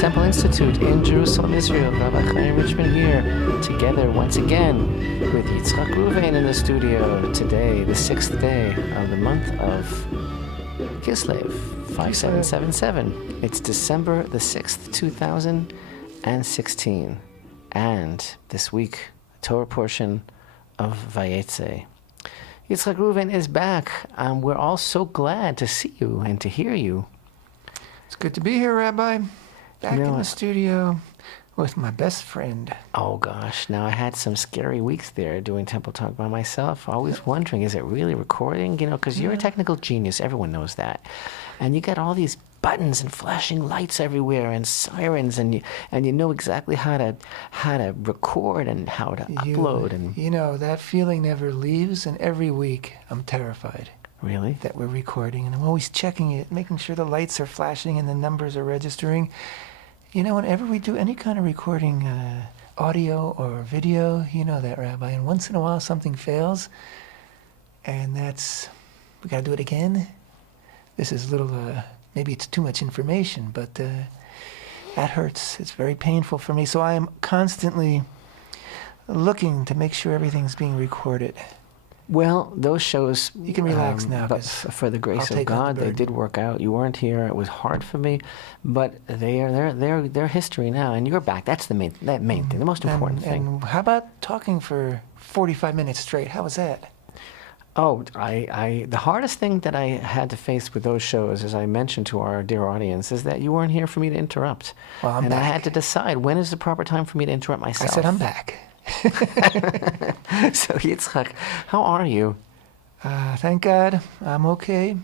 Temple Institute in Jerusalem, Israel. Rabbi Chaim Richman here, together once again with Yitzchak Reuven in the studio today, the 6th day of the month of Kislev, 5777. It's December the 6th, 2016. And this week, a Torah portion of Vayetze. Yitzchak Reuven is back. We're all so glad to see you and to hear you. It's good to be here, Rabbi. Back in the studio with my best friend. Oh, gosh. Now, I had some scary weeks there doing Temple Talk by myself. Always wondering, is it really recording? You know, because you're a technical genius. Everyone knows that. And you got all these buttons and flashing lights everywhere and sirens, and you know exactly how to record and how to upload. And you know, that feeling never leaves, and every week I'm terrified. Really? That we're recording, and I'm always checking it, making sure the lights are flashing and the numbers are registering. You know, whenever we do any kind of recording, audio or video, you know that, Rabbi, and once in a while something fails, and we gotta do it again. This is a little, maybe it's too much information, but that hurts. It's very painful for me, so I am constantly looking to make sure everything's being recorded. Well, those shows... You can relax now. But for the grace of God, they did work out. You weren't here. It was hard for me. But they're history now, and you're back. That's the main thing, the most important thing. And how about talking for 45 minutes straight? How was that? Oh, the hardest thing that I had to face with those shows, as I mentioned to our dear audience, is that you weren't here for me to interrupt. Well, I'm back. I had to decide, when is the proper time for me to interrupt myself? I said I'm back. So, Yitzchak, how are you? Thank God, I'm okay.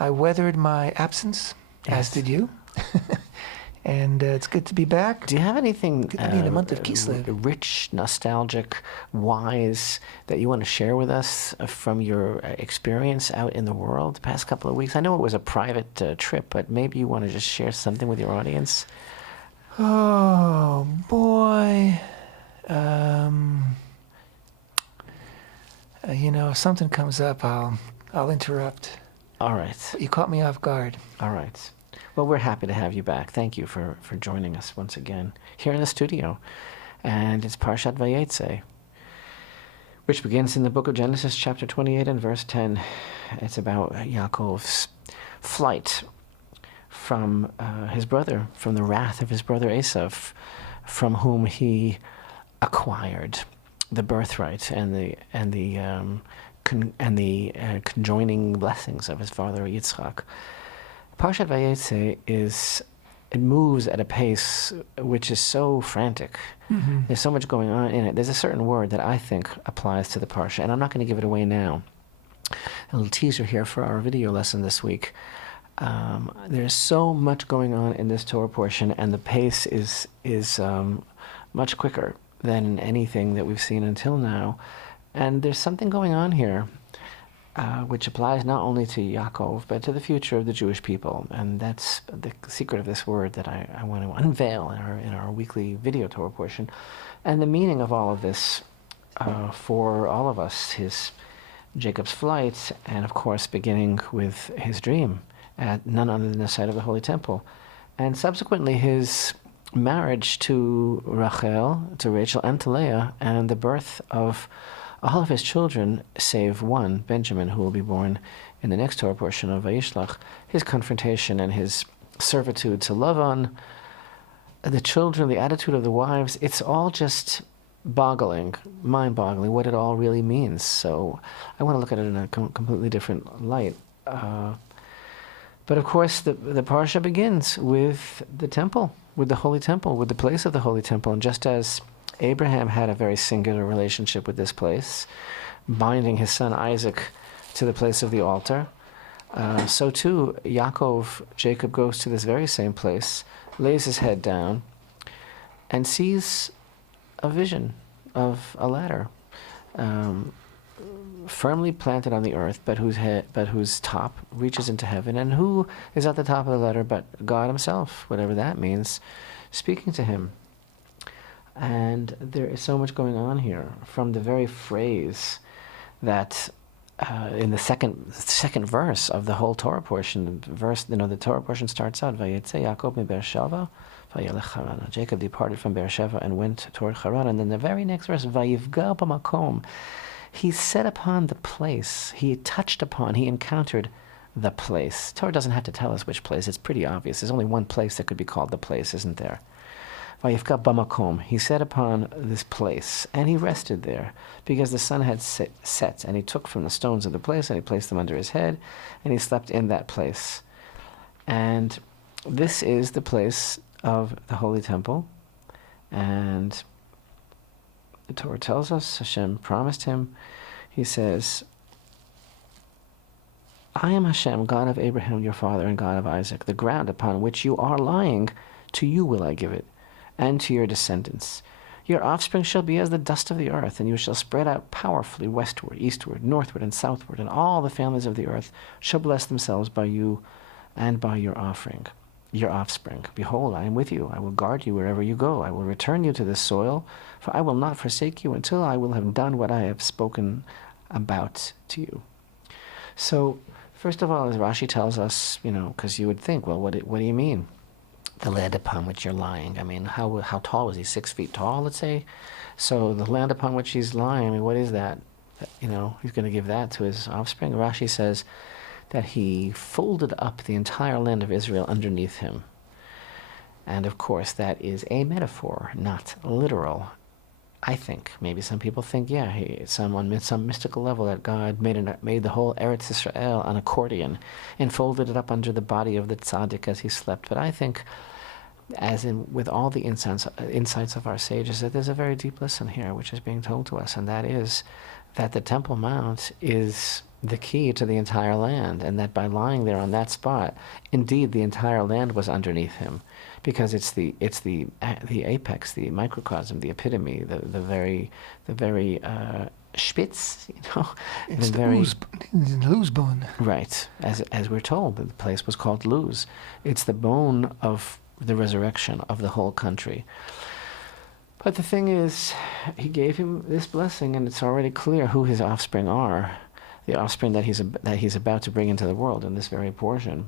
I weathered my absence, as did you. And it's good to be back. Do you have anything good to be in the month of Kislev. Rich, nostalgic, wise that you want to share with us from your experience out in the world the past couple of weeks? I know it was a private trip, but maybe you want to just share something with your audience? Oh, boy. You know, if something comes up, I'll interrupt. All right. You caught me off guard. All right. Well, we're happy to have you back. Thank you for joining us once again here in the studio. And it's Parashat Vayetze, which begins in the book of Genesis, chapter 28 and verse 10. It's about Yaakov's flight from his brother, from the wrath of his brother Esav, from whom he acquired the birthright and the conjoining blessings of his father Yitzchak. Parashat Vayetze it moves at a pace which is so frantic. Mm-hmm. There's so much going on in it. There's a certain word that I think applies to the parsha, and I'm not going to give it away now. A little teaser here for our video lesson this week. There's so much going on in this Torah portion, and the pace is much quicker than anything that we've seen until now. And there's something going on here which applies not only to Yaakov, but to the future of the Jewish people. And that's the secret of this word that I want to unveil in our weekly video Torah portion. And the meaning of all of this for all of us, Jacob's flight, and of course beginning with his dream at none other than the site of the Holy Temple. And subsequently his marriage to Rachel, to Rachel, and to Leah, and the birth of all of his children, save one, Benjamin, who will be born in the next Torah portion of Vayishlach, his confrontation and his servitude to Lavan, the children, the attitude of the wives, it's all just mind-boggling, what it all really means. So I want to look at it in a completely different light. But of course, the parsha begins with the temple, with the Holy Temple, with the place of the Holy Temple. And just as Abraham had a very singular relationship with this place, binding his son Isaac to the place of the altar, so too Jacob goes to this very same place, lays his head down, and sees a vision of a ladder, firmly planted on the earth, but whose top reaches into heaven. And who is at the top of the ladder but God himself, whatever that means, speaking to him. And there is so much going on here, from the very phrase that in the second verse of the whole Torah portion, the Torah portion starts out, Vayetze Yaakov mi Beersheva, vayelech Haran. Jacob departed from Beersheva and went toward Haran. And then the very next verse, Vayivga b'makom. He set upon the place. He touched upon. He encountered the place. Torah doesn't have to tell us which place. It's pretty obvious. There's only one place that could be called the place, isn't there? Vayivka b'makom. He set upon this place, and he rested there, because the sun had set, and he took from the stones of the place, and he placed them under his head, and he slept in that place. And this is the place of the Holy Temple, and the Torah tells us, Hashem promised him, he says, I am Hashem, God of Abraham your father, and God of Isaac. The ground upon which you are lying, to you will I give it, and to your descendants. Your offspring shall be as the dust of the earth, and you shall spread out powerfully westward, eastward, northward, and southward, and all the families of the earth shall bless themselves by you and by your offspring. Behold, I am with you. I will guard you wherever you go. I will return you to this soil, for I will not forsake you until I will have done what I have spoken about to you. So, first of all, as Rashi tells us, because you would think, well, what do you mean? The land upon which you're lying. I mean, how tall was he? 6 feet tall, let's say? So the land upon which he's lying, I mean, what is that? He's going to give that to his offspring. Rashi says that he folded up the entire land of Israel underneath him. And of course, that is a metaphor, not literal. I think. Maybe some people think, on some mystical level, that God made the whole Eretz Israel an accordion and folded it up under the body of the tzaddik as he slept. But I think, as in with all the insights of our sages, that there's a very deep lesson here which is being told to us, and that is that the Temple Mount is the key to the entire land, and that by lying there on that spot, indeed the entire land was underneath him, because it's the apex, the microcosm, the epitome, the very spitz, It's the Luz bone. Right, as we're told, the place was called Luz. It's the bone of the resurrection of the whole country. But the thing is, he gave him this blessing, and it's already clear who his offspring are, the offspring that he's about to bring into the world in this very portion,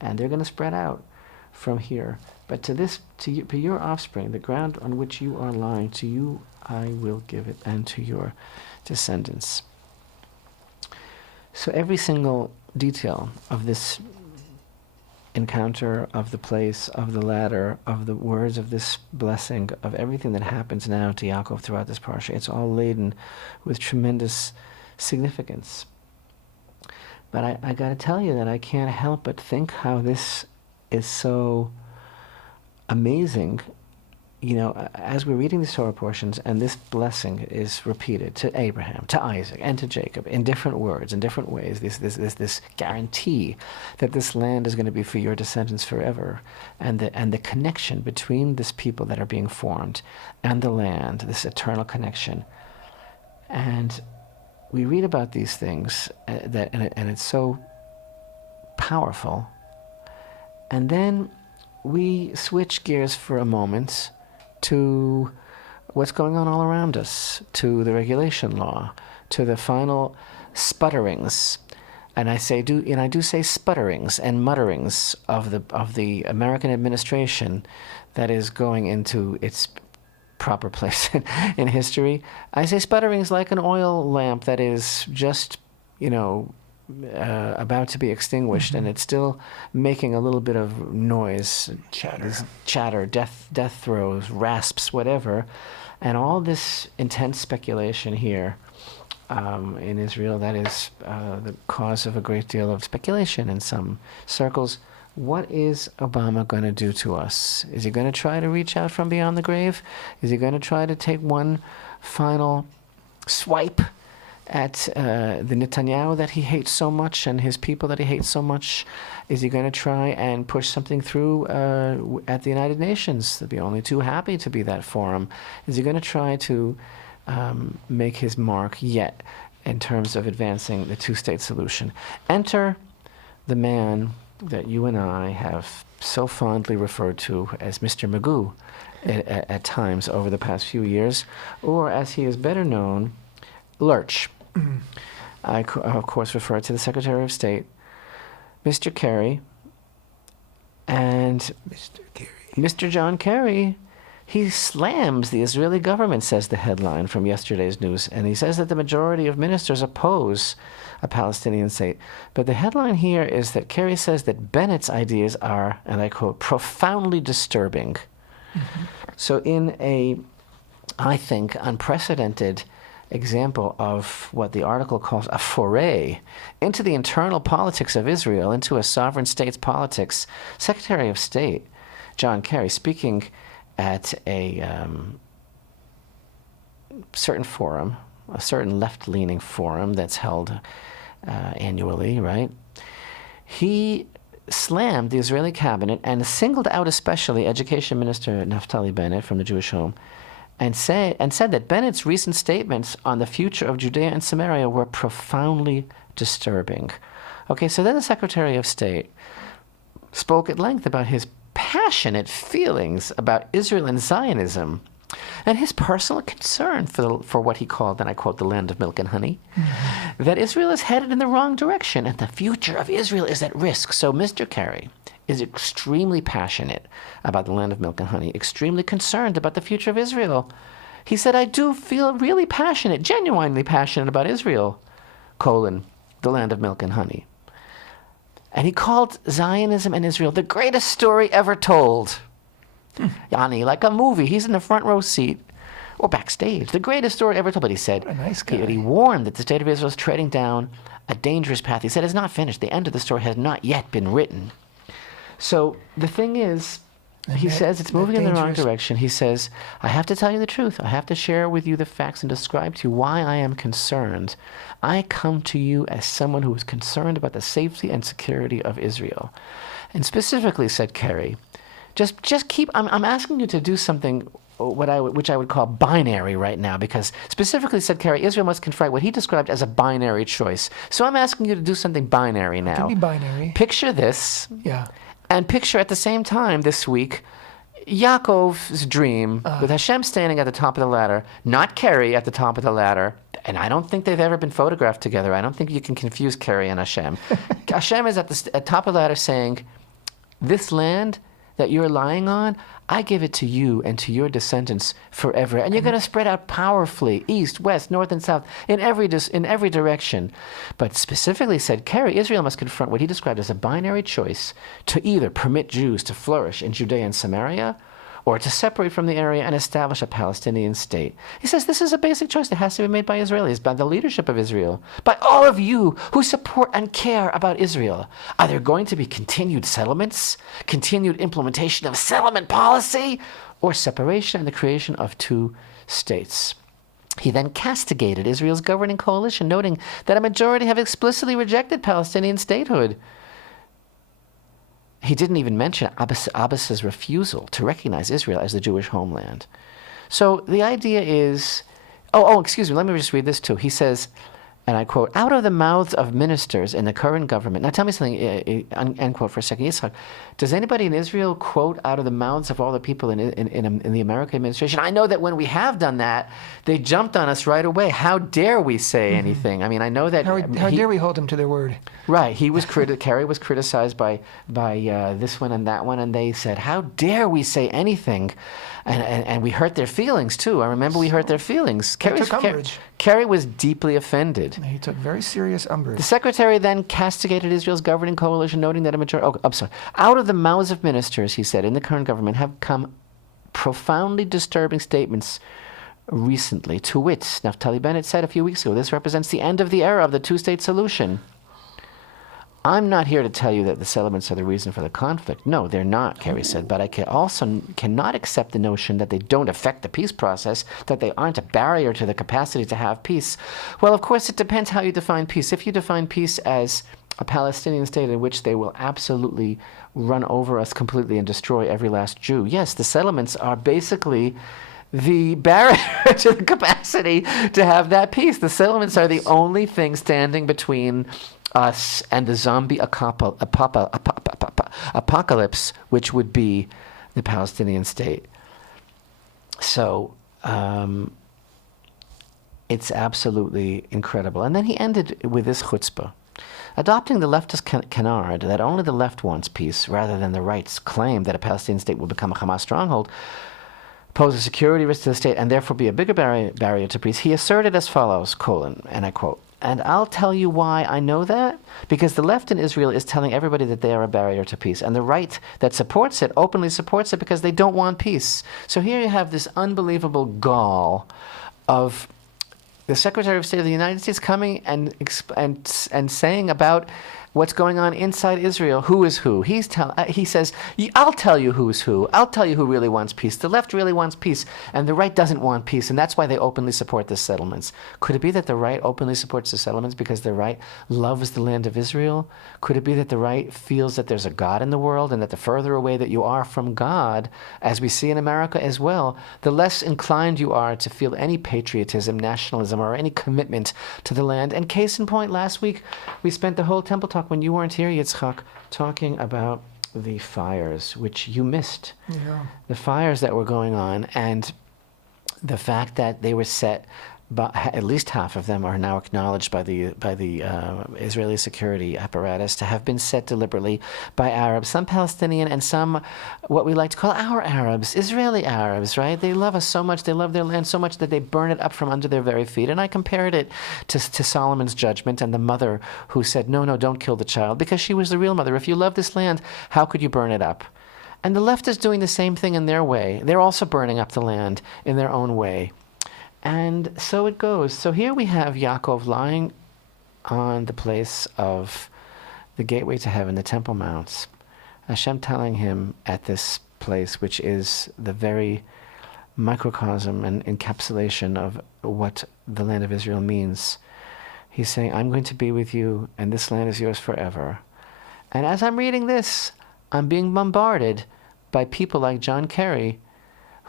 and they're going to spread out from here. But to your offspring, the ground on which you are lying, to you I will give it, and to your descendants. So every single detail of this encounter, of the place, of the ladder, of the words of this blessing, of everything that happens now to Yaakov throughout this parsha, it's all laden with tremendous significance. But I got to tell you that I can't help but think how this is so amazing. As we're reading these Torah portions, and this blessing is repeated to Abraham, to Isaac, and to Jacob in different words, in different ways, this guarantee that this land is going to be for your descendants forever, and the connection between this people that are being formed and the land, this eternal connection. And we read about these things, and it's so powerful. And then we switch gears for a moment to what's going on all around us, to the regulation law, to the final sputterings, and I do say sputterings and mutterings of the American administration that is going into its proper place in history. I say sputterings like an oil lamp that is just, about to be extinguished, and it's still making a little bit of noise, chatter, death throes, rasps, whatever, and all this intense speculation here in Israel that is the cause of a great deal of speculation in some circles. What is Obama going to do to us? Is he going to try to reach out from beyond the grave? Is he going to try to take one final swipe at the Netanyahu that he hates so much and his people that he hates so much? Is he going to try and push something through at the United Nations? They'll be only too happy to be that forum. Is he going to try to make his mark yet in terms of advancing the two-state solution? Enter the man that you and I have so fondly referred to as Mr. Magoo at times over the past few years, or as he is better known, Lurch. I, of course, refer to the Secretary of State, Mr. Kerry, and Mr. Kerry. Mr. John Kerry, he slams the Israeli government, says the headline from yesterday's news, and he says that the majority of ministers oppose a Palestinian state. But the headline here is that Kerry says that Bennett's ideas are, and I quote, profoundly disturbing. Mm-hmm. So in a, I think, unprecedented example of what the article calls a foray into the internal politics of Israel, into a sovereign state's politics, Secretary of State John Kerry, speaking at a certain forum, a certain left-leaning forum that's held annually, right? He slammed the Israeli cabinet and singled out especially Education Minister Naftali Bennett from the Jewish Home, and said that Bennett's recent statements on the future of Judea and Samaria were profoundly disturbing. Okay, so then the Secretary of State spoke at length about his passionate feelings about Israel and Zionism, and his personal concern for what he called, and I quote, the land of milk and honey, that Israel is headed in the wrong direction and the future of Israel is at risk. So Mr. Kerry is extremely passionate about the land of milk and honey, extremely concerned about the future of Israel. He said, I do feel really passionate, genuinely passionate about Israel, the land of milk and honey. And he called Zionism and Israel the greatest story ever told. Yanni, like a movie. He's in the front row seat or backstage. The greatest story ever told. But he said, what a nice guy. He warned that the state of Israel is treading down a dangerous path. He said it's not finished. The end of the story has not yet been written. So the thing is, he says it's moving in the wrong direction. He says, I have to tell you the truth. I have to share with you the facts and describe to you why I am concerned. I come to you as someone who is concerned about the safety and security of Israel. And specifically, said Kerry, just keep, I'm asking you to do something which I would call binary right now, because specifically, said Kerry, Israel must confront what he described as a binary choice. So I'm asking you to do something binary now. It can be binary. Picture this. Yeah. And picture at the same time this week, Yaakov's dream with Hashem standing at the top of the ladder, not Kerry at the top of the ladder. And I don't think they've ever been photographed together. I don't think you can confuse Kerry and Hashem. Hashem is at the top of the ladder saying, this land that you're lying on, I give it to you and to your descendants forever. And you're going to spread out powerfully, east, west, north, and south, in every direction. But specifically said, Kerry, Israel must confront what he described as a binary choice to either permit Jews to flourish in Judea and Samaria, or to separate from the area and establish a Palestinian state. He says this is a basic choice that has to be made by Israelis, by the leadership of Israel, by all of you who support and care about Israel. Are there going to be continued settlements, continued implementation of settlement policy, or separation and the creation of two states? He then castigated Israel's governing coalition, noting that a majority have explicitly rejected Palestinian statehood. He didn't even mention Abbas's refusal to recognize Israel as the Jewish homeland. So the idea is, excuse me, let me just read this too. He says, and I quote, out of the mouths of ministers in the current government. Now tell me something, end quote for a second. Yitzchak, does anybody in Israel quote out of the mouths of all the people in the American administration? I know that when we have done that, they jumped on us right away. How dare we say anything? I mean, I know that... How dare we hold them to their word? Right. Kerry was criticized by this one and that one, and they said, how dare we say anything? And we hurt their feelings, too. I remember we hurt their feelings. Kerry was deeply offended. He took very serious umbrage. The secretary then castigated Israel's governing coalition, noting that a majority... Out of the mouths of ministers, he said, in the current government have come profoundly disturbing statements recently. To wit, Naftali Bennett said a few weeks ago, this represents the end of the era of the two-state solution. I'm not here to tell you that the settlements are the reason for the conflict. No, they're not, Kerry said, but I cannot accept the notion that they don't affect the peace process, that they aren't a barrier to the capacity to have peace. Well, of course, it depends how you define peace. If you define peace as a Palestinian state in which they will absolutely run over us completely and destroy every last Jew, yes, the settlements are basically the barrier to the capacity to have that peace. The settlements are the only thing standing between us and the zombie apocalypse, which would be the Palestinian state. So It's absolutely incredible. And then he ended with this chutzpah. Adopting the leftist canard that only the left wants peace rather than the right's claim that a Palestinian state will become a Hamas stronghold pose a security risk to the state and therefore be a bigger barrier to peace, he asserted as follows, and I quote, "And I'll tell you why I know that, because the left in Israel is telling everybody that they are a barrier to peace, and the right that supports it openly supports it because they don't want peace." So here you have this unbelievable gall of the Secretary of State of the United States coming and saying about what's going on inside Israel, who is who. He says, "I'll tell you who's who. I'll tell you who really wants peace. The left really wants peace, and the right doesn't want peace, and that's why they openly support the settlements." Could it be that the right openly supports the settlements because the right loves the land of Israel? Could it be that the right feels that there's a God in the world, and that the further away that you are from God, as we see in America as well, the less inclined you are to feel any patriotism, nationalism, or any commitment to the land? And case in point, last week we spent the whole temple talk, when you weren't here, Yitzchak, talking about the fires, which you missed. Yeah. The fires that were going on, and the fact that they were set, but at least half of them are now acknowledged by the Israeli security apparatus to have been set deliberately by Arabs, some Palestinian and some what we like to call our Arabs, Israeli Arabs, right? They love us so much, they love their land so much that they burn it up from under their very feet. And I compared it to Solomon's judgment and the mother who said, no, don't kill the child, because she was the real mother. If you love this land, how could you burn it up? And the left is doing the same thing in their way. They're also burning up the land in their own way. And so it goes. So here we have Yaakov lying on the place of the gateway to heaven, the Temple Mounts. Hashem telling him at this place, which is the very microcosm and encapsulation of what the land of Israel means. He's saying, "I'm going to be with you, and this land is yours forever." And as I'm reading this, I'm being bombarded by people like John Kerry,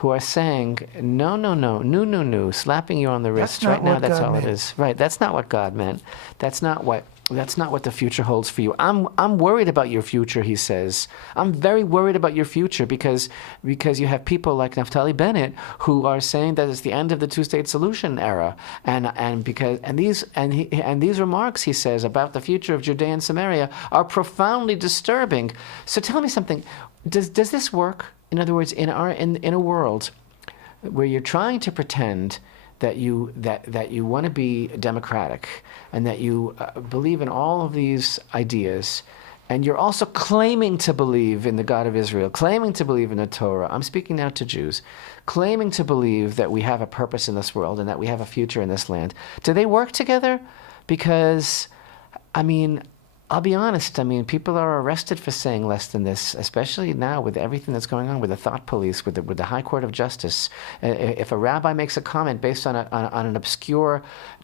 who are saying, no, slapping you on the wrist right now. That's all it is. Right. That's not what God meant. That's not what the future holds for you. I'm worried about your future, he says. I'm very worried about your future because you have people like Naftali Bennett who are saying that it's the end of the two-state solution era, and these remarks, he says, about the future of Judea and Samaria are profoundly disturbing. So tell me something. Does this work? In other words, in a world where you're trying to pretend that you want to be democratic and that you believe in all of these ideas, and you're also claiming to believe in the God of Israel, claiming to believe in the Torah. I'm speaking now to Jews, claiming to believe that we have a purpose in this world and that we have a future in this land. Do they work together? Because, I'll be honest, people are arrested for saying less than this, especially now with everything that's going on with the thought police, with the High Court of Justice. If a rabbi makes a comment based on an obscure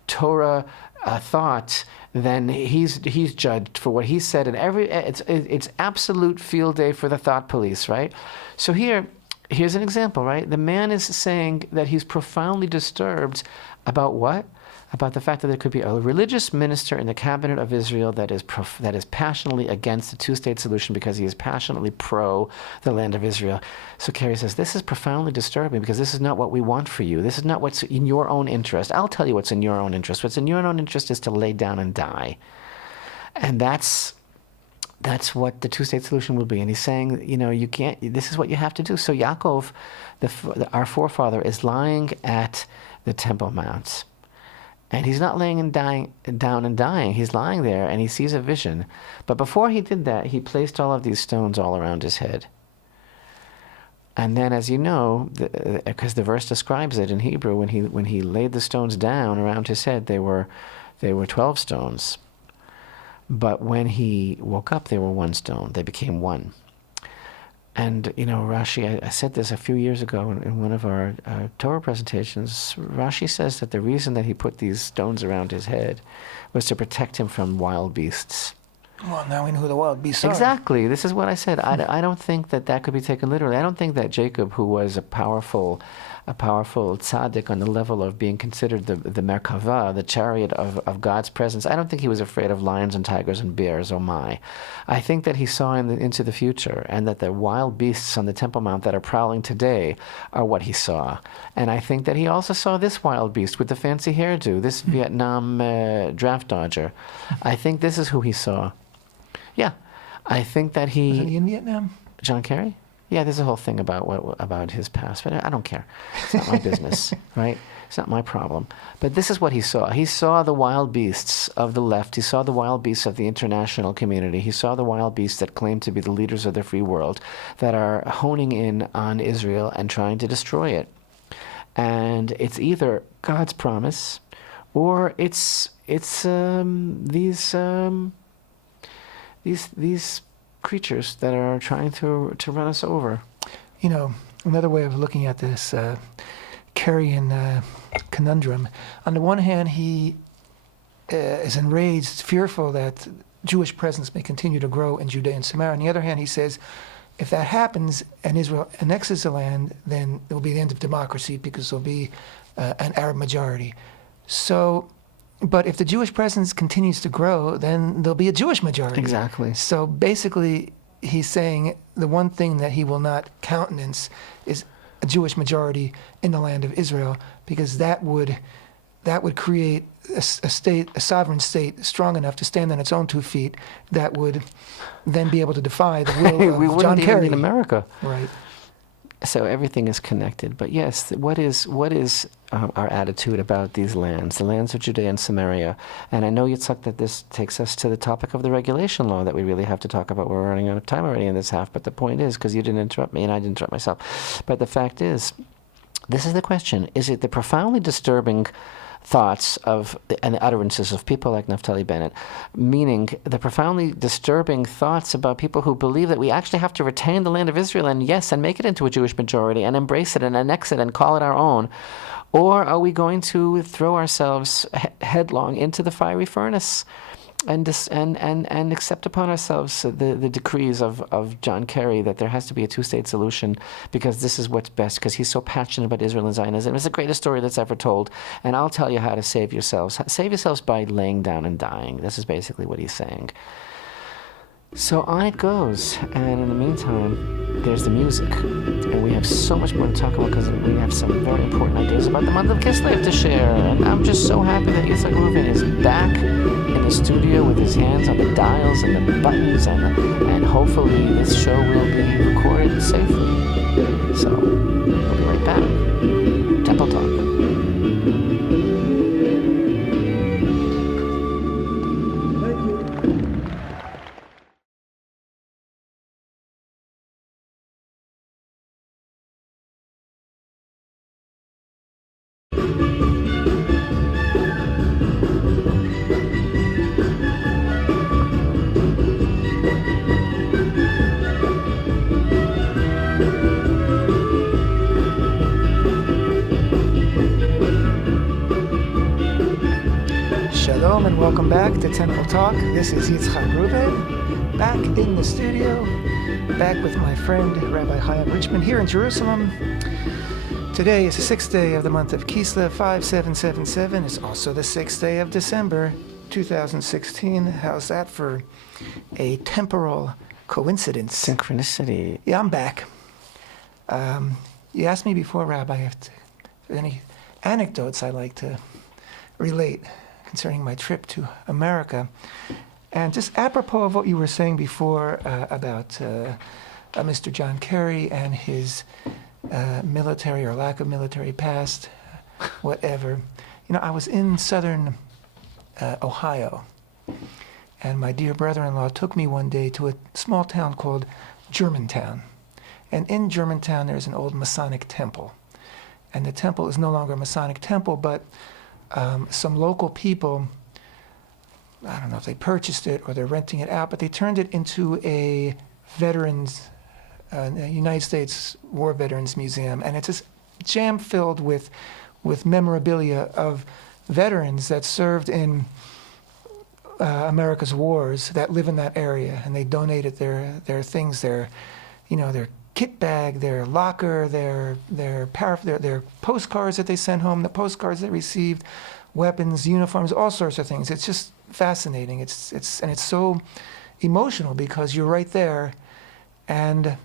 Torah thought, then he's judged for what he said, and it's absolute field day for the thought police, right? So here's an example, right? The man is saying that he's profoundly disturbed about what? About the fact that there could be a religious minister in the cabinet of Israel that is passionately against the two-state solution because he is passionately pro the land of Israel. So Kerry says, this is profoundly disturbing because this is not what we want for you. This is not what's in your own interest. I'll tell you what's in your own interest. What's in your own interest is to lay down and die. And that's what the two-state solution will be. And he's saying, you can't, this is what you have to do. So Yaakov, our forefather, is lying at the Temple Mounts. And he's not laying down and dying. He's lying there, and he sees a vision. But before he did that, he placed all of these stones all around his head. And then, as you know, because the verse describes it in Hebrew, when he laid the stones down around his head, they were 12 stones. But when he woke up, they were one stone. They became one. And, Rashi, I said this a few years ago in one of our Torah presentations. Rashi says that the reason that he put these stones around his head was to protect him from wild beasts. Well, now we know who the wild beasts are. Exactly. This is what I said. I don't think that could be taken literally. I don't think that Jacob, who was a powerful a powerful tzaddik on the level of being considered the Merkava, the chariot of God's presence. I don't think he was afraid of lions and tigers and bears, oh my. I think that he saw into the future, and that the wild beasts on the Temple Mount that are prowling today are what he saw. And I think that he also saw this wild beast with the fancy hairdo, this Vietnam draft dodger. I think this is who he saw. Yeah. I think that Was he in Vietnam? John Kerry? Yeah, there's a whole thing about his past, but I don't care. It's not my business, right? It's not my problem. But this is what he saw. He saw the wild beasts of the left. He saw the wild beasts of the international community. He saw the wild beasts that claim to be the leaders of the free world, that are honing in on Israel and trying to destroy it. And it's either God's promise, or it's these creatures that are trying to run us over. You know, another way of looking at this Carrion conundrum. On the one hand, he is enraged, fearful that Jewish presence may continue to grow in Judea and Samaria. On the other hand, he says, if that happens and Israel annexes the land, then it will be the end of democracy because there will be an Arab majority. So, but if the Jewish presence continues to grow, then there'll be a Jewish majority. Exactly. So basically, he's saying the one thing that he will not countenance is a Jewish majority in the land of Israel, because that would create a sovereign state strong enough to stand on its own 2 feet, that would then be able to defy the will we of wouldn't John even Kerry. need America. Right. So everything is connected. But yes, what is our attitude about these lands, the lands of Judea and Samaria? And I know, Yitzchak, that this takes us to the topic of the regulation law that we really have to talk about. We're running out of time already in this half. But the point is, because you didn't interrupt me and I didn't interrupt myself, but the fact is, this is the question. Is it the profoundly disturbing thoughts and the utterances of people like Naftali Bennett, meaning the profoundly disturbing thoughts about people who believe that we actually have to retain the land of Israel and make it into a Jewish majority and embrace it and annex it and call it our own? Or are we going to throw ourselves headlong into the fiery furnace and accept upon ourselves the decrees of John Kerry that there has to be a 2-state solution because this is what's best, because he's so passionate about Israel and Zionism. It's the greatest story that's ever told. And I'll tell you how to save yourselves. Save yourselves by laying down and dying. This is basically what he's saying. So on it goes. And in the meantime, there's the music. And we have so much more to talk about because we have some very important ideas about the month of Kislev to share. And I'm just so happy that Yitzchak Reuven is back in the studio with his hands on the dials and the buttons, and hopefully this show will be recorded safely. So we'll be right back. Temple Talk. Shalom and welcome back to Temple Talk. This is Yitzchak Reuven, back in the studio, back with my friend Rabbi Chaim Richman here in Jerusalem. Today is the 6th day of the month of Kislev, 5777. It's also the 6th day of December 2016. How's that for a temporal coincidence? Synchronicity. Yeah, I'm back. You asked me before, Rabbi, if there are any anecdotes I like to relate concerning my trip to America. And just apropos of what you were saying before about Mr. John Kerry and his military or lack of military past, whatever. You know, I was in southern Ohio, and my dear brother-in-law took me one day to a small town called Germantown. And in Germantown, there's an old Masonic temple. And the temple is no longer a Masonic temple, but some local people, I don't know if they purchased it or they're renting it out, but they turned it into a veterans, United States War Veterans Museum. And it's just jam-filled with memorabilia of veterans that served in America's wars that live in that area. And they donated their things, their kit bag, their locker, their postcards that they sent home, the postcards they received, weapons, uniforms, all sorts of things. It's just fascinating. It's so emotional because you're right there. And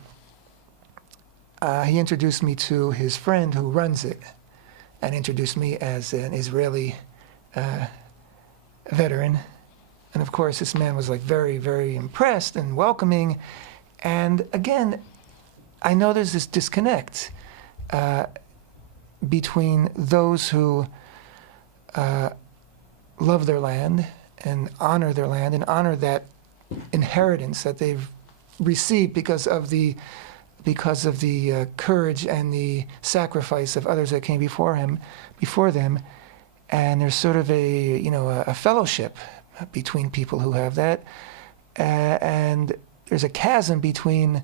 he introduced me to his friend who runs it, and introduced me as an Israeli veteran. And of course, this man was like very, very impressed and welcoming. And again, I know there's this disconnect between those who love their land and honor their land and honor that inheritance that they've received because of the courage and the sacrifice of others that came before them, and there's sort of a fellowship between people who have that, and there's a chasm between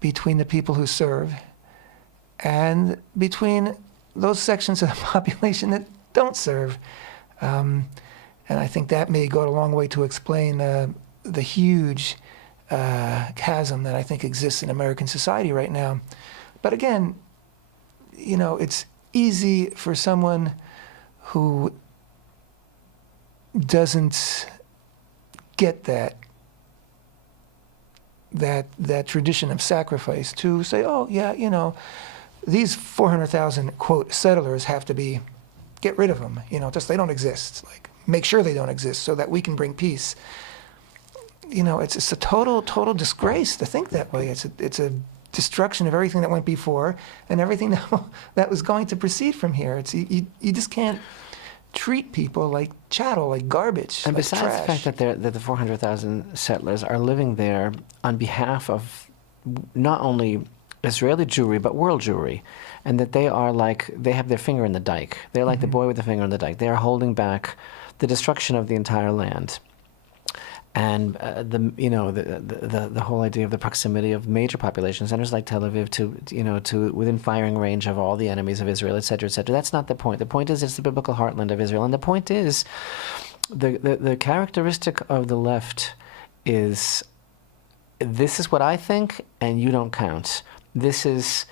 the people who serve and between those sections of the population that don't serve, and I think that may go a long way to explain the huge chasm that I think exists in American society right now. But again, it's easy for someone who doesn't get that tradition of sacrifice to say, oh yeah, these 400,000 quote settlers have to be, get rid of them, just they don't exist. Like, make sure they don't exist so that we can bring peace. It's a total disgrace to think that way. It's a destruction of everything that went before and everything that was going to proceed from here. You just can't treat people like chattel, like garbage, and like besides trash. the fact that the 400,000 settlers are living there on behalf of not only Israeli Jewry but world Jewry, and that they have their finger in the dike. They're like the boy with the finger in the dike. They are holding back the destruction of the entire land. And the whole idea of the proximity of major population centers like Tel Aviv to within firing range of all the enemies of Israel, et cetera, et cetera. That's not the point. The point is it's the biblical heartland of Israel. And the point is the characteristic of the left is this is what I think and you don't count. This is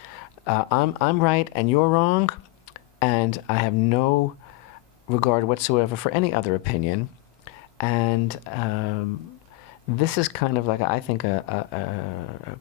I'm right and you're wrong, and I have no regard whatsoever for any other opinion. And this is kind of like, I think,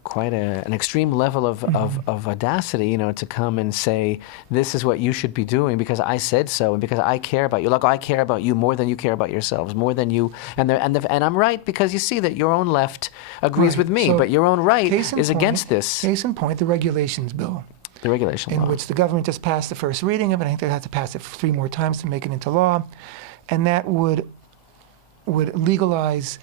quite an extreme level of audacity, you know, to come and say, this is what you should be doing because I said so and because I care about you. Like, I care about you more than you care about yourselves, more than you. And I'm right because you see that your own left agrees with me, so but your own right is against this. Case in point, the regulations bill. The regulation law. In which the government just passed the first reading of it. I think they have to pass it 3 more times to make it into law. And that would legalize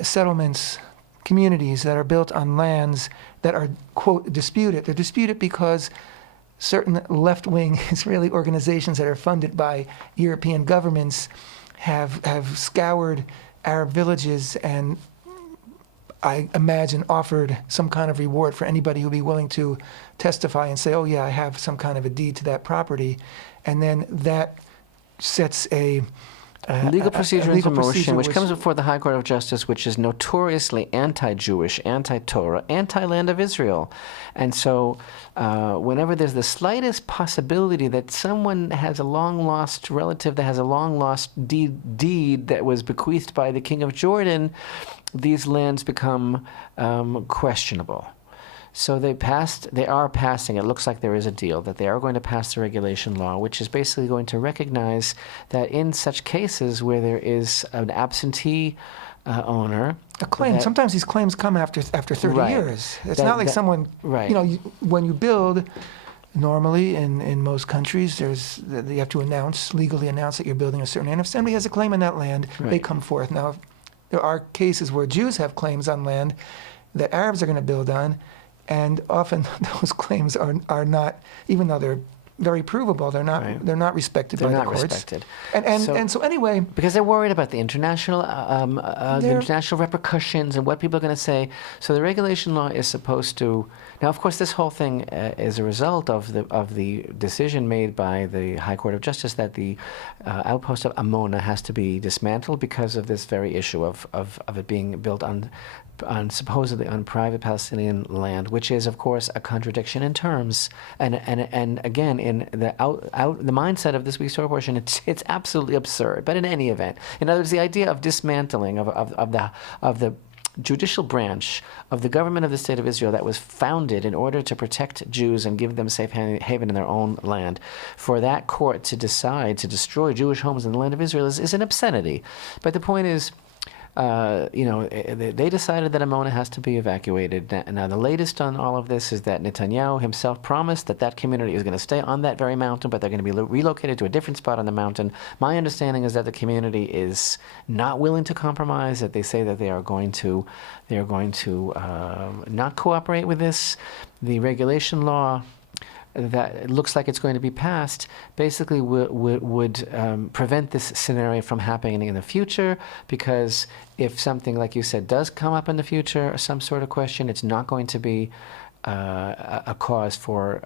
settlements, communities that are built on lands that are, quote, disputed. They're disputed because certain left-wing Israeli organizations that are funded by European governments have scoured Arab villages and, I imagine, offered some kind of reward for anybody who'd be willing to testify and say, oh yeah, I have some kind of a deed to that property. And then that sets a legal procedure into motion, which comes before the High Court of Justice, which is notoriously anti-Jewish, anti-Torah, anti-land of Israel. And so whenever there's the slightest possibility that someone has a long-lost relative that has a long-lost deed that was bequeathed by the King of Jordan, these lands become questionable. So they are passing, it looks like there is a deal, that they are going to pass the regulation law, which is basically going to recognize that in such cases where there is an absentee owner... A claim. Sometimes these claims come after 30 years. It's not like someone... Right. You know, when you build, normally in most countries, you have to legally announce that you're building a certain land. If somebody has a claim on that land, they come forth. Now, there are cases where Jews have claims on land that Arabs are going to build on, and often those claims are not, even though they're very provable. They're not. Right. They're not respected They're by not the courts. respected. And so anyway, because they're worried about the international repercussions and what people are going to say. So the regulation law is supposed to. Now, of course, this whole thing is a result of the decision made by the High Court of Justice that the outpost of Amona has to be dismantled because of this very issue of it being built on supposedly on private Palestinian land, which is, of course, a contradiction in terms. And again, in the the mindset of this week's Torah portion, it's absolutely absurd. But in any event, in other words, the idea of dismantling of the judicial branch of the government of the State of Israel that was founded in order to protect Jews and give them safe haven in their own land, for that court to decide to destroy Jewish homes in the land of Israel is an obscenity. But the point is, they decided that Amona has to be evacuated. Now, the latest on all of this is that Netanyahu himself promised that community is going to stay on that very mountain, but they're going to be relocated to a different spot on the mountain. My understanding is that the community is not willing to compromise, that they say that they are going to not cooperate with this. The regulation law that it looks like it's going to be passed basically would prevent this scenario from happening in the future, because if something, like you said, does come up in the future, or some sort of question, it's not going to be a cause for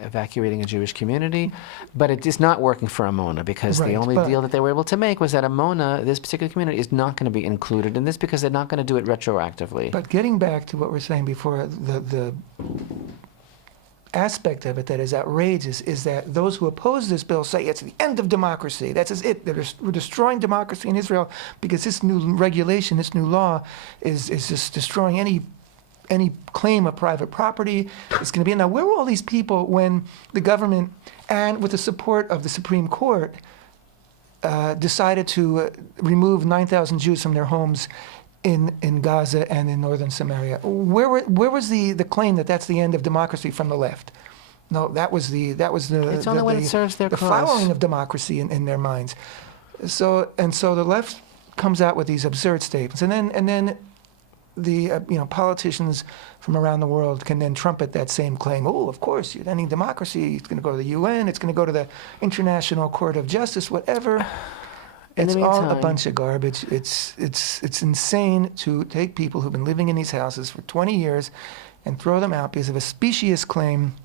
evacuating a Jewish community. But it is not working for Amona, because the only deal that they were able to make was that Amona, this particular community, is not going to be included in this because they're not going to do it retroactively. But getting back to what we're saying before, the aspect of it that is outrageous is that those who oppose this bill say it's the end of democracy. That's it. We're destroying democracy in Israel because this new regulation, this new law, is just destroying any claim of private property. It's going to be. Now, where were all these people when the government, and with the support of the Supreme Court, decided to remove 9,000 Jews from their homes in Gaza and in northern Samaria? Where was the claim that that's the end of democracy from the left? No, that was the It's only when it serves their cause. Following of democracy in their minds. So the left comes out with these absurd statements, and then the politicians from around the world can then trumpet that same claim. Oh, of course, you're ending democracy. It's going to go to the UN. It's going to go to the International Court of Justice. Whatever. It's all a bunch of garbage. It's insane to take people who've been living in these houses for 20 years and throw them out because of a specious claim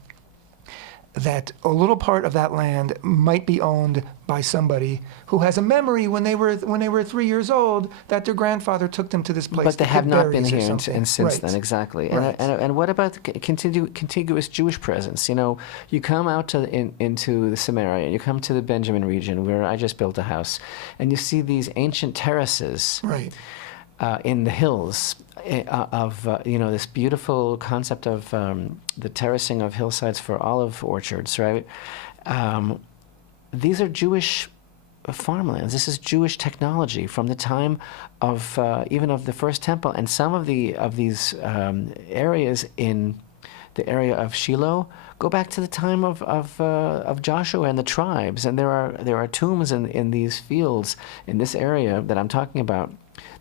that a little part of that land might be owned by somebody who has a memory when they were 3 years old that their grandfather took them to this place. But they have not been here since right. then, exactly. Right. And what about the contiguous Jewish presence? You come out into the Samaria, you come to the Benjamin region where I just built a house, and you see these ancient terraces. Right. In the hills of this beautiful concept of the terracing of hillsides for olive orchards, right? These are Jewish farmlands. This is Jewish technology from the time of even of the first temple, and some of these areas in the area of Shiloh go back to the time of Joshua and the tribes, and there are tombs in these fields in this area that I'm talking about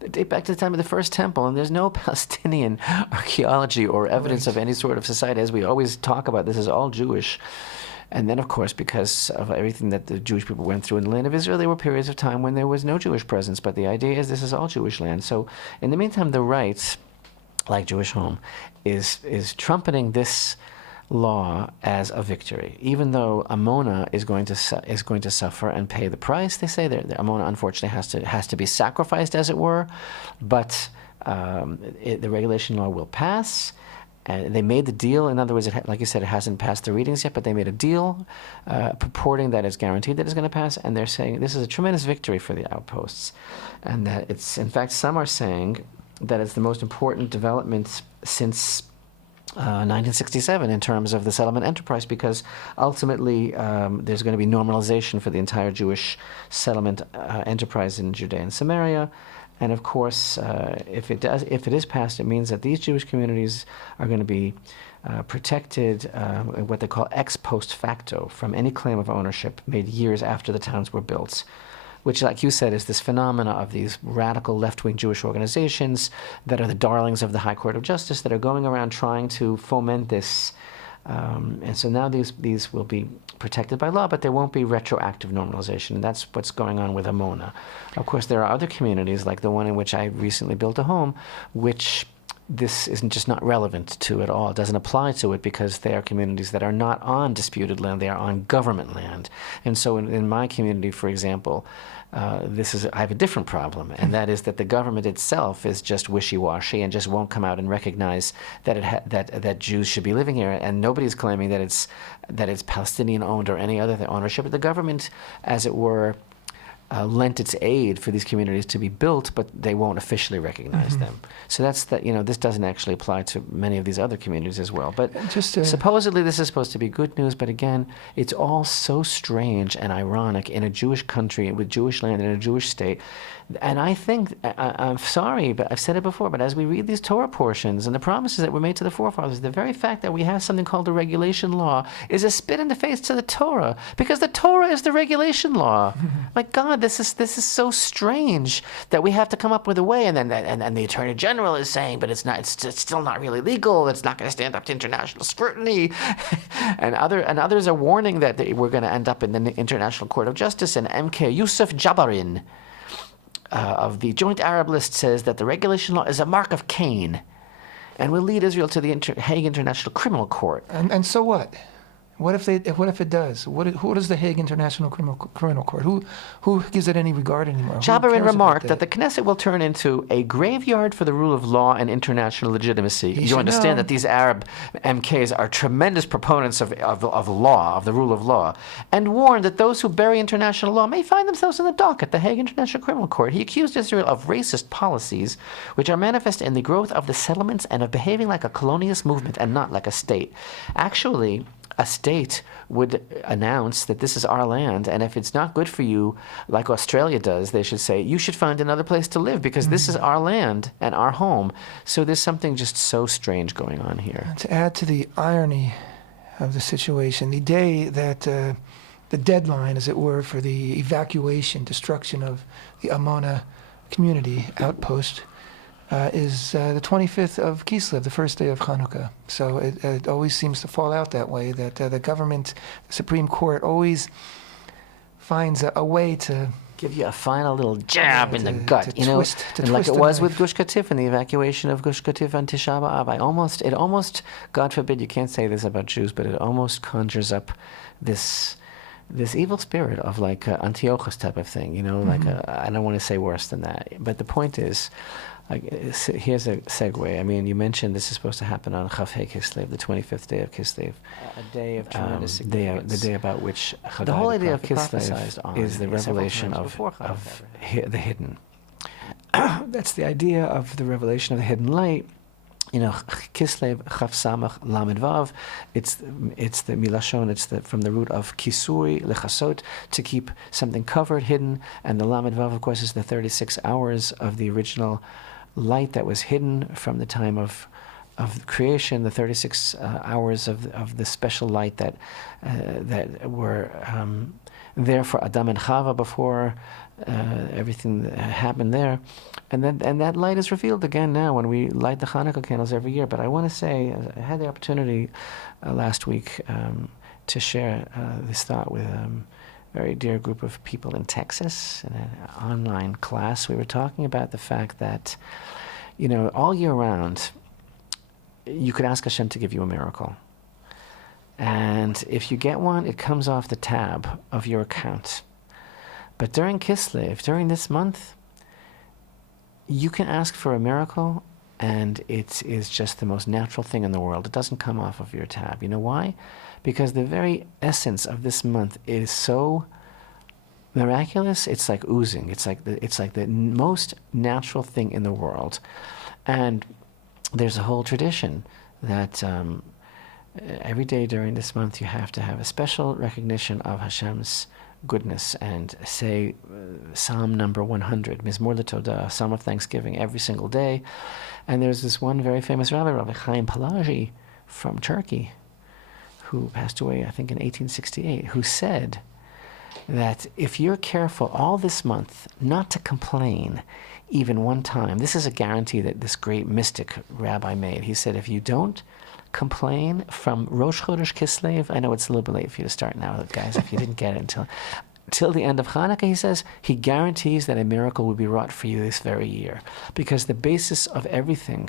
that date back to the time of the first temple, and there's no Palestinian archaeology or evidence of any sort of society. As we always talk about, this is all Jewish. And then, of course, because of everything that the Jewish people went through in the land of Israel, there were periods of time when there was no Jewish presence. But the idea is this is all Jewish land. So in the meantime, the right, like Jewish Home, is trumpeting this law as a victory, even though Amona is going to suffer and pay the price. They say that Amona unfortunately has to be sacrificed, as it were, but the regulation law will pass. And they made the deal. In other words, like you said, it hasn't passed the readings yet, but they made a deal purporting that it's guaranteed that it's going to pass, and they're saying this is a tremendous victory for the outposts, and that it's, in fact, some are saying that it's the most important development since 1967 in terms of the settlement enterprise, because ultimately there's going to be normalization for the entire Jewish settlement enterprise in Judea and Samaria. And of course, if it is passed, it means that these Jewish communities are going to be protected, what they call ex post facto, from any claim of ownership made years after the towns were built, which, like you said, is this phenomena of these radical left-wing Jewish organizations that are the darlings of the High Court of Justice that are going around trying to foment this And so now these will be protected by law, but there won't be retroactive normalization. And that's what's going on with Amona. Of course, there are other communities, like the one in which I recently built a home, which this isn't just not relevant to at all. It doesn't apply to it because they are communities that are not on disputed land. They are on government land. And so in my community, for example, I have a different problem, and that is that the government itself is just wishy-washy and just won't come out and recognize that that Jews should be living here. And nobody's claiming that it's Palestinian-owned or any other ownership. The government, as it were, lent its aid for these communities to be built, but they won't officially recognize them. So that's that. This doesn't actually apply to many of these other communities as well. But supposedly this is supposed to be good news. But again, it's all so strange and ironic in a Jewish country with Jewish land in a Jewish state. And I think, I'm sorry, but I've said it before, but as we read these Torah portions and the promises that were made to the forefathers, the very fact that we have something called a regulation law is a spit in the face to the Torah, because the Torah is the regulation law. My God, this is so strange that we have to come up with a way, and then and the Attorney General is saying, but it's still not really legal. It's not going to stand up to international scrutiny, and others are warning that we're going to end up in the International Court of Justice. And M.K. Yusuf Jabarin of the Joint Arab List says that the regulation law is a mark of Cain and will lead Israel to the Hague International Criminal Court. And so what? What if it does? Who does the Hague International Criminal Court? Who gives it any regard anymore? Jabarin remarked that the Knesset will turn into a graveyard for the rule of law and international legitimacy. You understand that these Arab MKs are tremendous proponents of law, of the rule of law, and warned that those who bury international law may find themselves in the dock at the Hague International Criminal Court. He accused Israel of racist policies, which are manifest in the growth of the settlements and of behaving like a colonialist movement and not like a state. Actually, a state would announce that this is our land, and if it's not good for you, like Australia does, they should say, you should find another place to live because this is our land and our home. So there's something just so strange going on here. To add to the irony of the situation, the day that the deadline, as it were, for the evacuation, destruction of the Amona community outpost is the 25th of Kislev, the first day of Hanukkah. So it always seems to fall out that way, that the government, the Supreme Court, always finds a way to give you a final little jab in the gut, and like it was with Gush Katif and the evacuation of Gush Katif on Tisha B'Av. It almost, God forbid, you can't say this about Jews, but it almost conjures up this evil spirit of like Antiochus type of thing, like I don't want to say worse than that. But the point is, here's a segue. I mean, you mentioned this is supposed to happen on Chav Hei Kislev, the 25th day of Kislev. A day of tremendous significance. The day about which the whole idea of Kislev is the revelation of the hidden. That's the idea of the revelation of the hidden light. Kislev, Chav Samach, Lamed Vav. It's the milashon. It's from the root of kisui, lechasot, to keep something covered, hidden. And the Lamed Vav, of course, is the 36 hours of the original light that was hidden from the time of creation. The 36 hours of the special light that were there for Adam and Chava before everything that happened there, and that light is revealed again now when we light the Hanukkah candles every year. But I want to say, I had the opportunity last week to share this thought with a very dear group of people in Texas in an online class. We were talking about the fact that, all year round, you could ask Hashem to give you a miracle. And if you get one, it comes off the tab of your account. But during Kislev, during this month, you can ask for a miracle, and it is just the most natural thing in the world. It doesn't come off of your tab. You know why? Because the very essence of this month is so miraculous. It's like oozing. It's like the most natural thing in the world. And there's a whole tradition that every day during this month you have to have a special recognition of Hashem's goodness and say Psalm number 100, Mizmor LeTodah, Psalm of Thanksgiving, every single day. And there's this one very famous Rabbi Chaim from Turkey, who passed away, I think, in 1868, who said that if you're careful all this month not to complain even one time, this is a guarantee that this great mystic rabbi made. He said, if you don't complain from Rosh Chodesh Kislev. I know it's a little bit late for you to start now, guys, if you didn't get it till the end of Hanukkah, he says, he guarantees that a miracle will be wrought for you this very year. Because the basis of everything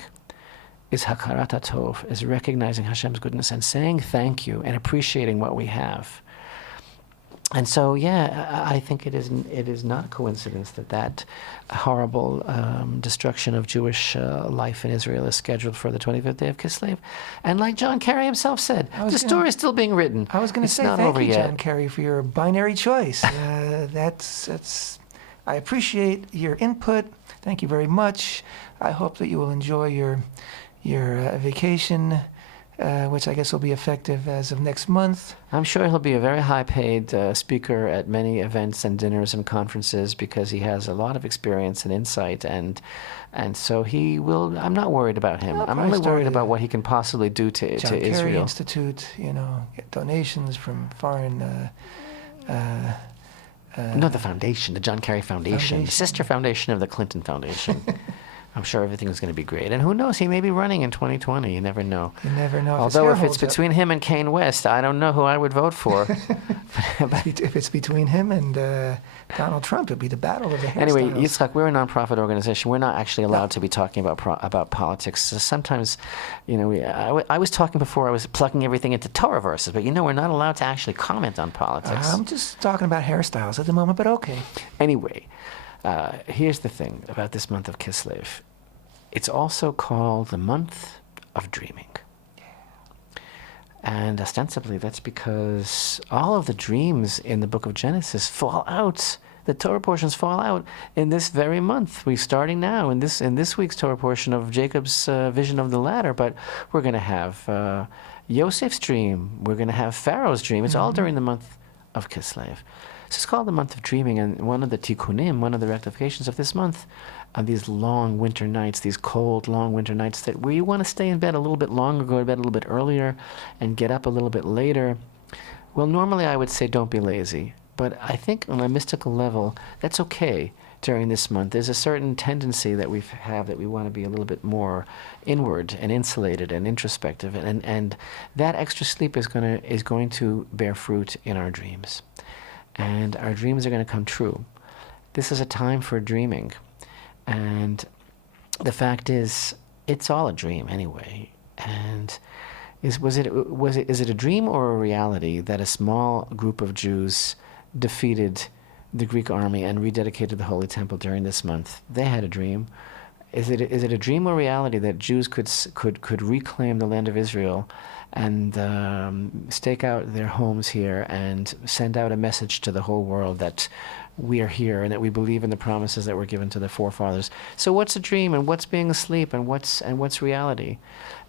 is Hakarat HaTov, is recognizing Hashem's goodness and saying thank you and appreciating what we have. And so, I think it is not coincidence that horrible destruction of Jewish life in Israel is scheduled for the 25th day of Kislev. And like John Kerry himself said, the story is still being written. I was going to say thank you, John Kerry, for your binary choice. That's I appreciate your input. Thank you very much. I hope that you will enjoy your vacation, which I guess will be effective as of next month. I'm sure he'll be a very high-paid speaker at many events and dinners and conferences because he has a lot of experience and insight, and so he will. I'm not worried about him. I'm only worried about what he can possibly do to John Israel. Kerry Institute, get donations from foreign. No, the foundation, the John Kerry Foundation, the sister foundation of the Clinton Foundation. I'm sure everything is going to be great. And who knows? He may be running in 2020. You never know. You never know. Although if it's between him and Kanye West, I don't know who I would vote for. If it's between him and Donald Trump, it'll be the battle of the hairstyles. Anyway, Yitzchak, we're a nonprofit organization. We're not actually allowed to be talking about politics. So sometimes, I was talking before, I was plugging everything into Torah verses, but we're not allowed to actually comment on politics. I'm just talking about hairstyles at the moment, but okay. Anyway. Here's the thing about this month of Kislev. It's also called the month of dreaming. And ostensibly that's because all of the dreams in the book of Genesis fall out. The Torah portions fall out in this very month. We're starting now in this week's Torah portion of Jacob's vision of the ladder, but we're going to have Yosef's dream. We're going to have Pharaoh's dream. It's all during the month of Kislev. This is called the month of dreaming, and one of the tikkunim, one of the rectifications of this month, are these long winter nights, these cold, long winter nights where you want to stay in bed a little bit longer, go to bed a little bit earlier, and get up a little bit later. Well, normally I would say don't be lazy, but I think on a mystical level, that's okay during this month. There's a certain tendency that we have that we want to be a little bit more inward and insulated and introspective, and that extra sleep is going to bear fruit in our dreams. And our dreams are going to come true. This is a time for dreaming. And the fact is, it's all a dream anyway. And is it a dream or a reality that a small group of Jews defeated the Greek army and rededicated the Holy Temple during this month? They had a dream. Is it a dream or reality that Jews could reclaim the land of Israel and stake out their homes here and send out a message to the whole world that we are here and that we believe in the promises that were given to the forefathers? So what's a dream and what's being asleep and what's reality?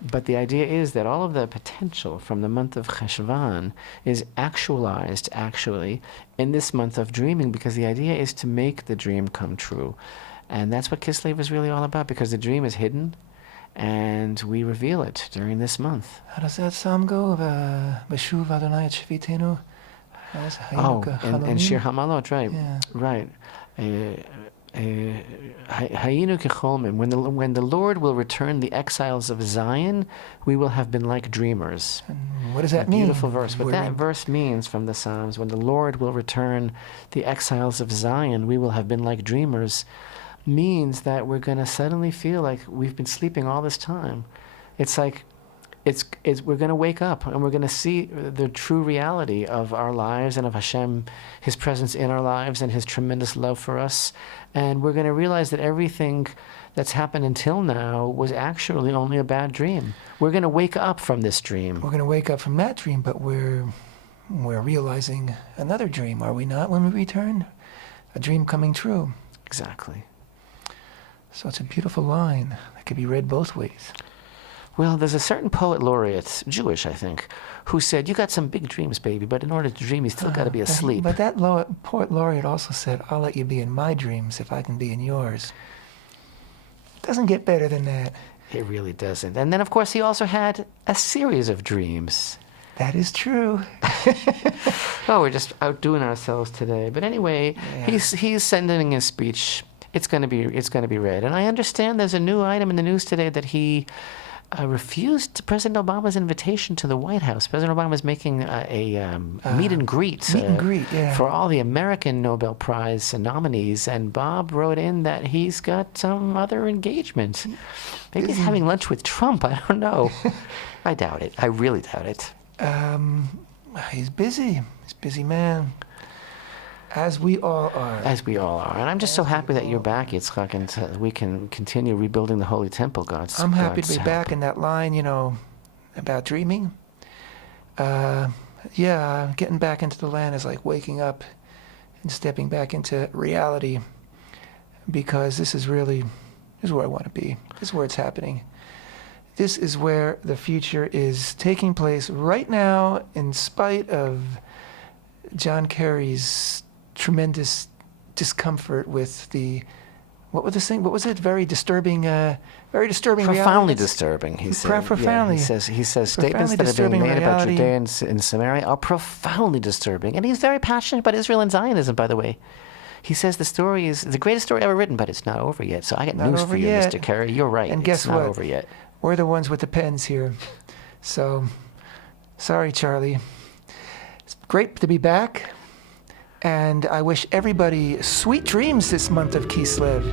But the idea is that all of the potential from the month of Cheshvan is actualized actually in this month of dreaming, because the idea is to make the dream come true. And that's what Kislev is really all about, because the dream is hidden and we reveal it during this month. How does that psalm go? Beshuv Adonai et Shvitenu. And Shir Hamalot, right? Yeah. Right. Hayinu kecholmim. When the Lord will return the exiles of Zion, we will have been like dreamers. And what does that mean? Beautiful verse. What that verse means from the Psalms, when the Lord will return the exiles of Zion, we will have been like dreamers, means that we're going to suddenly feel like we've been sleeping all this time. It's like we're going to wake up and we're going to see the true reality of our lives and of Hashem, His presence in our lives and His tremendous love for us. And we're going to realize that everything that's happened until now was actually only a bad dream. We're going to wake up from this dream. We're going to wake up from that dream, but we're realizing another dream, are we not, when we return? A dream coming true. Exactly. So it's a beautiful line that could be read both ways. Well, there's a certain poet laureate, Jewish, I think, who said, you got some big dreams, baby, but in order to dream, you still got to be asleep. But that poet laureate also said, I'll let you be in my dreams if I can be in yours. Doesn't get better than that. It really doesn't. And then, of course, he also had a series of dreams. That is true. Oh, we're just outdoing ourselves today. But anyway, yeah. He's sending his speech. It's going to be read. And I understand there's a new item in the news today that he refused President Obama's invitation to the White House. President Obama is making a meet and greet, for all the American Nobel Prize nominees, and Bob wrote in that he's got some other engagement. Maybe he's having lunch with Trump. I don't know. I doubt it. I really doubt it. He's busy. He's a busy man. As we all are. As we all are. And I'm just so happy that you're back, Yitzchak, and we can continue rebuilding the Holy Temple, I'm happy to be back in that line, about dreaming. Getting back into the land is like waking up and stepping back into reality, because this is where I want to be. This is where it's happening. This is where the future is taking place right now, in spite of John Kerry's tremendous discomfort with what was it? Very disturbing Profoundly reality. disturbing, he said. Profoundly. Yeah, he says statements that are being made about Judeans in Samaria are profoundly disturbing. And he's very passionate about Israel and Zionism, by the way. He says the story is the greatest story ever written, but it's not over yet. So I got news for you, Mr. Kerry. You're right. And guess what? It's not over yet. We're the ones with the pens here. So, sorry, Charlie. It's great to be back. And I wish everybody sweet dreams this month of Kislev.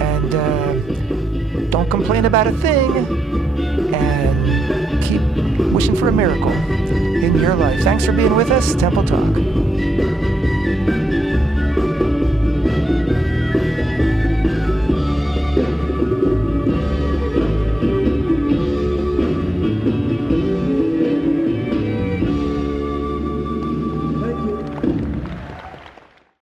And don't complain about a thing. And keep wishing for a miracle in your life. Thanks for being with us. Temple Talk.